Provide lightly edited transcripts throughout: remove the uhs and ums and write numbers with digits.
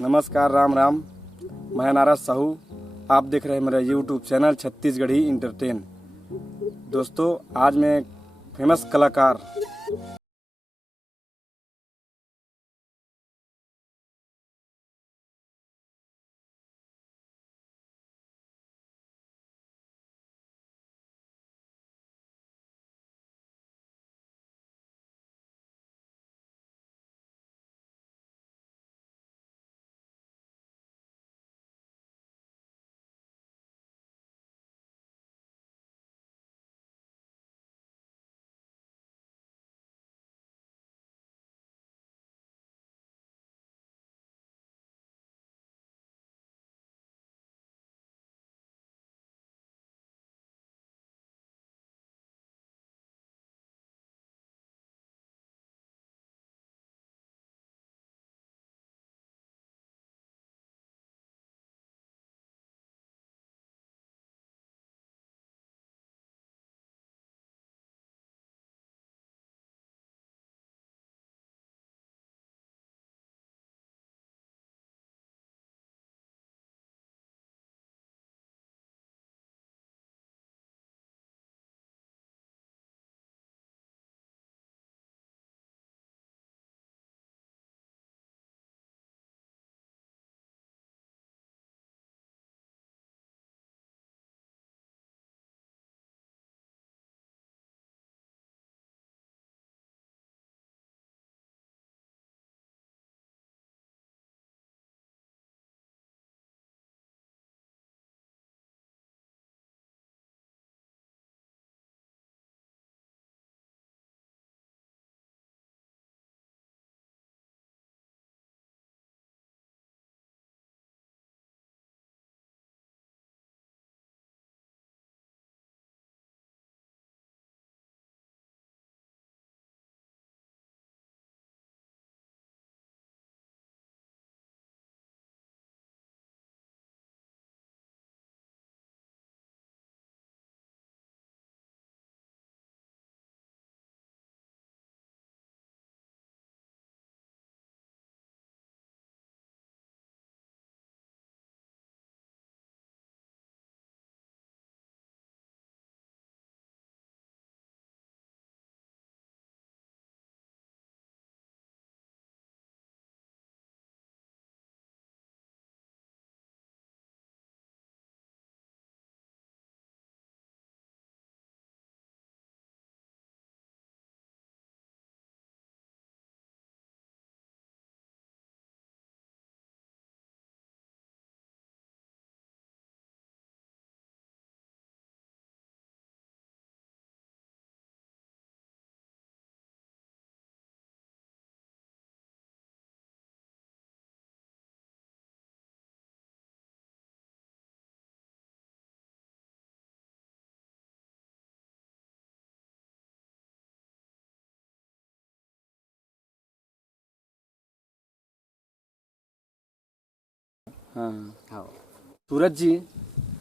नमस्कार, राम राम। मैं नाराज साहू, आप देख रहे हैं मेरा यूट्यूब चैनल छत्तीसगढ़ी इंटरटेन। दोस्तों, आज मैं एक फेमस कलाकार हाँ सूरज जी,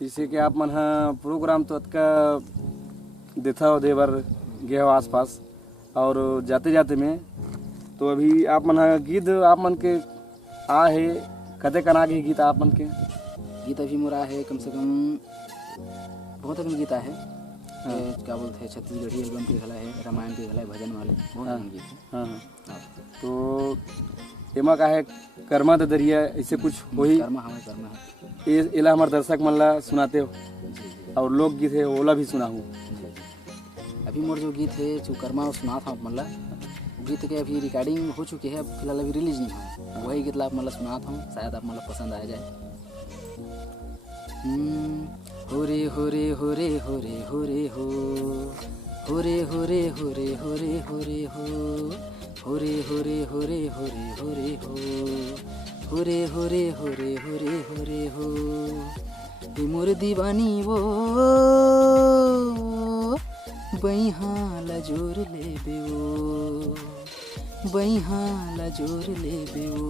जैसे कि आप मन प्रोग्राम तो अतका देथा हो दे बार गए हो आसपास, और जाते जाते में तो अभी आप मन गीत आप मन के आ है कदे कना के गीत आप मन के गीत अभी मोरा है कम से कम बहुत अकन गीत है। क्या बोलते हैं, छत्तीसगढ़ी एल्बम के घला है, रामायण के घला है, भजन वाले बहुत अकन गीत है। हाँ। तो एमा का है कर्मा द दरिया, ऐसे कुछ वही कर्मा है एला हमारे दर्शक मन ला सुनाते हो, और लोक गीत है ओला भी सुना हूँ। अभी मोर जो गीत है जो कर्मा वो सुना था मतलब गीत के अभी रिकॉर्डिंग हो चुकी है, फिलहाल अभी रिलीज नहीं है। वही गीत ला आप मतलब सुना था, शायद आप मतलब पसंद आ जाए। हो रे हो रे हो रे हो रे हो रे हो हो रे हो रे हो रे हो रे हो रे हो हो रे हो रे हो रे हो रे हो रे हो हो रे हो रे हो रे हो रे हो रे हो मोर दीवानी वो बैहा ला जोर ले बेओ, बैहा ला जोर ले बेओ।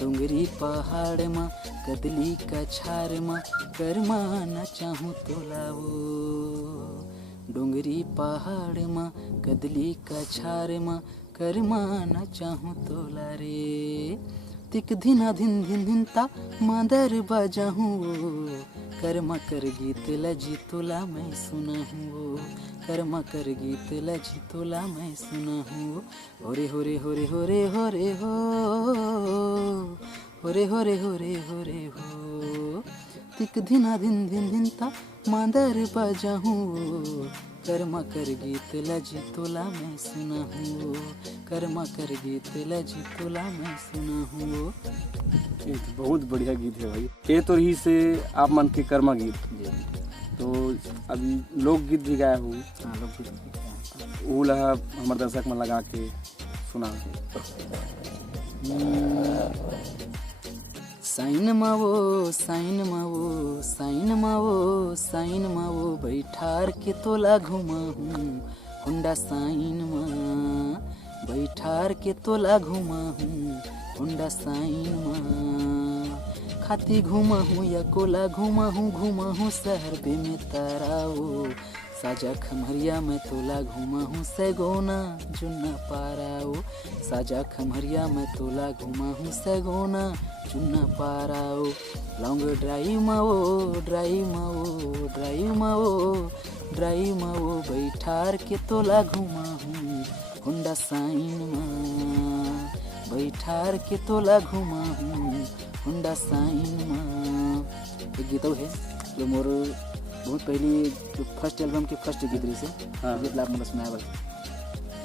डोंगरी पहाड़ मा कदली का छार मा कर्मा न चाहूँ तो लाओ। डोंगरी पहाड़ मा कदली का छार मा कर्मा न चाहूँ तो ला रे। तिक धिना धिन धिन धिन ता मादर बजाहूँ कर्मा कर गीत लजी तोला मैं सुना हूँ कर्मा कर गीत लजी तोला मैं सुना हूँ होरे होरे होरे होरे होरे हो होरे होरे होरे होरे हो तिक धिना धिन धिन धिन ता मादर बजाहूँ कर्मा कर गीत लजी तोला मैं सुना हूँ कर्मा कर गीत लजी तोला मैं सुना हूँ। ये तो बहुत बढ़िया गीत है भाई। ये तो रही से आप मन के कर्मा गीत। जी तो अभी लोकगीत भी गाया हूँ। हाँ लोग वो लहा हमारे दर्शक में लगा के सुना। साइन मावो साइन मावो साइन मावो साइन मावो बैठार के तोला घुमा हूँ हुंडा साइन माँ बैठार के तोला घुमा हूँ हुंडा साइन माँ खाती घुमा हूँ या कोला घुमा हूँ शहर बे में ताराओ साजा खमरिया में तोला घुमा हूँ सैगोना जुन्ना पाराओ साजा खमरिया में तोला घुमा हूँ सैगोना चुन्ना पाराओ लॉन्ग ड्राइव माओ ड्राइव माओ ड्राइव माओ ड्राइव माओ बैठार के तोला घुमा हूँ हुंडा साइन माँ बैठार के तोला घुमा हूँ हुंडा साइन माँ। एक गीत है जो मोर बहुत पहली जो फर्स्ट एल्बम के फर्स्ट गीत रही से गीत लाभ मतलब सुनाया बस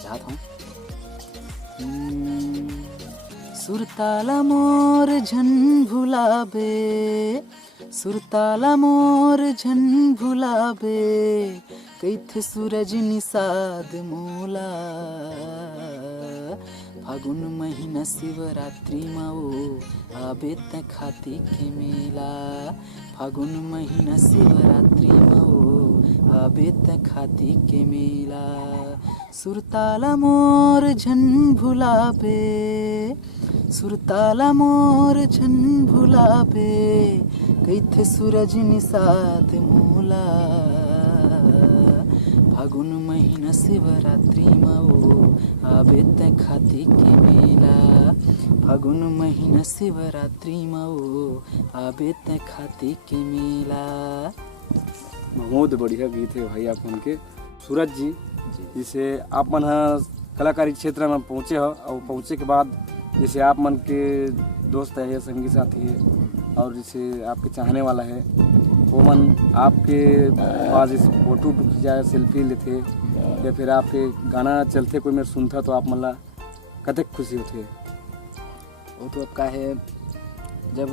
चाहता हूँ। सुरताला मोर झन भुलाबे सुरताला मोर झन भुलाबे कैथे सूरज निषाद मोला फागुन महीना शिवरात्रि माओ आबे त खाती के मेला फागुन महीना शिवरात्रि माओ आबे त खाती के मेला सुरताला मोर झन भुलाबे सुरताला मोर झन भुलाबे कैथे सूरज निषाद मोला फागुन महीना शिवरात्रि माओ आबे त खाती के मेला फागुन महीना शिवरात्रि माओ आबे त खाती के मेला। बहुत बढ़िया गीत है भाई आप उनके सूरज जी। जिसे आप मन कलाकारी क्षेत्र में पहुँचे हो और पहुँचे के बाद जैसे आप मन के दोस्त है संगी साथी है और जैसे आपके चाहने वाला है वो मन आपके पास इस फोटो खिंचाए सेल्फी लेते या फिर आपके गाना चलते कोई मेरे सुनता तो आप मतलब कतक खुशी होते। वो तो अब का है जब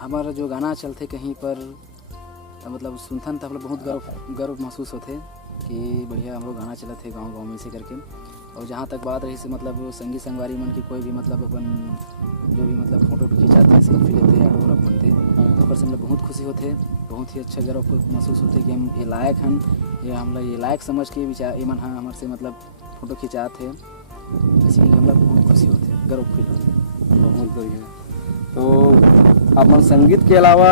हमारा जो गाना चलते कहीं पर मतलब सुनता तो हम लोग बहुत गर्व महसूस होते कि बढ़िया हम लोग गाना चलते थे गाँव में से करके। और जहाँ तक बात रही से मतलब संगी संगवारी मन की कोई भी मतलब अपन जो भी मतलब फोटो खिंचाते हैं सेल्फी लेते हैं ऑटोग्राफ बनते तो पर से हम लोग बहुत खुशी होते बहुत ही अच्छा गर्व महसूस होते कि हम ये लायक हैं ये हम लोग ये लायक समझ के विचार ये मन हाँ हमारे से मतलब फ़ोटो खिंचाते इसलिए हम लोग बहुत खुशी होते गर्व फील होते। बहुत बढ़िया। तो आप मन संगीत के अलावा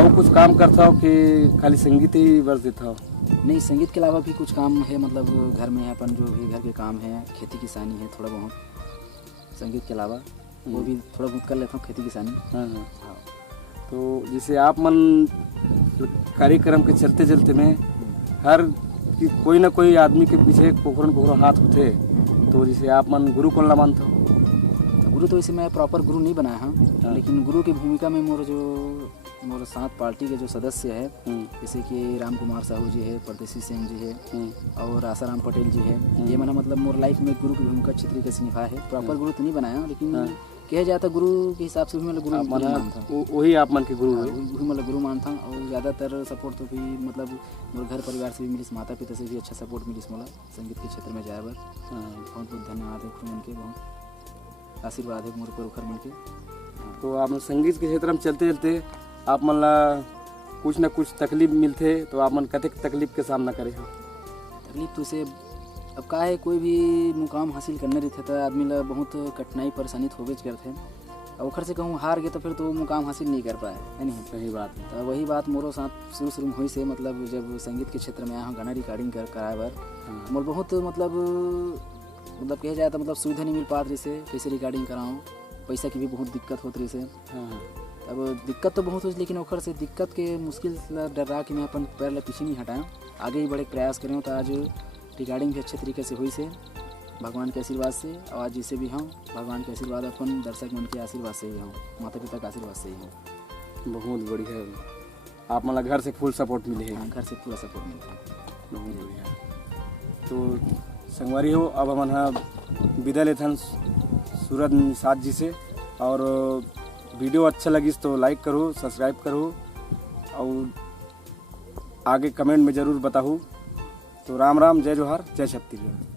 और कुछ काम करता हो कि खाली संगीत ही वर्ष देता हो? नहीं, संगीत के अलावा भी कुछ काम है मतलब घर में अपन जो भी घर के काम है खेती किसानी है थोड़ा बहुत संगीत के अलावा वो भी थोड़ा बहुत कर लेता हूँ खेती किसानी। हाँ। तो जैसे आप मन कार्यक्रम के चलते चलते में हर कोई ना कोई आदमी के पीछे पोखरन हाथ होते तो जैसे आप मन गुरु कौन ला मानते हो? गुरु तो इसे मैं प्रॉपर गुरु नहीं बनाया हूँ लेकिन गुरु की भूमिका में मोर साथ पार्टी के जो सदस्य है जैसे कि राम कुमार साहू जी है, परदेसी सिंह जी है और आसाराम पटेल जी है ये मैंने मतलब मोर लाइफ में गुरु की भूमिका अच्छी तरीके से निभाया है। प्रॉपर गुरु तो नहीं बनाया लेकिन कहा जाता गुरु के हिसाब से भी मतलब गुरु मानता वही आप मन के गुरु वही मतलब गुरु मानता और ज़्यादातर सपोर्ट तो भी मतलब मोर घर परिवार से भी मिली माता पिता से भी अच्छा सपोर्ट मिली मोला संगीत के क्षेत्र में जाए बर बहुत बहुत धन्यवाद है खुद मन के बहुत आशीर्वाद है मोर पर उखर मन के। तो आप संगीत के क्षेत्र में चलते चलते आप मन ला कुछ न कुछ तकलीफ मिलते तो आप मन कतक तकलीफ के सामना करे हो? तकलीफ तो इसे अब का है कोई भी मुकाम हासिल करने रहते तो आदमी ला बहुत कठिनाई परेशानी होबे करते और ओखर से कहूँ हार गए तो फिर तो मुकाम हासिल नहीं कर पाए है नहीं। सही बात है। तो वही बात मोरो साथ शुरू में हुई से मतलब जब संगीत के क्षेत्र में आया हूँ गाना रिकॉर्डिंग कराए बार मोर बहुत मतलब कहा जाए तो मतलब सुविधा नहीं मिल पात रही से कैसे रिकॉर्डिंग कराऊँ पैसा की भी बहुत दिक्कत होत रही से। हाँ हाँ अब दिक्कत तो बहुत हो, लेकिन ओखर से दिक्कत के मुश्किल ला डरा के मैं अपन पैर ला पीछे नहीं हटाया, आगे ही बढ़े प्रयास करें। तो आज रिकॉर्डिंग भी अच्छे तरीके से हुई से भगवान के आशीर्वाद से, और आज जैसे भी हूँ भगवान के आशीर्वाद, अपन दर्शक मन के आशीर्वाद से ही हूँ, माता पिता के आशीर्वाद से ही हूँ। बहुत बढ़िया है। आप मतलब घर से फुल सपोर्ट मिले है। हाँ, घर से पूरा सपोर्ट मिलता है। बहुत बढ़िया। तो संगवारी हो, अब हम यहाँ विदा लेथन सूरज निषाद जी से, और वीडियो अच्छा लगी तो लाइक करो, सब्सक्राइब करो, और आगे कमेंट में ज़रूर बताओ। तो राम राम, जय जोहार, जय छत्तीसगढ़।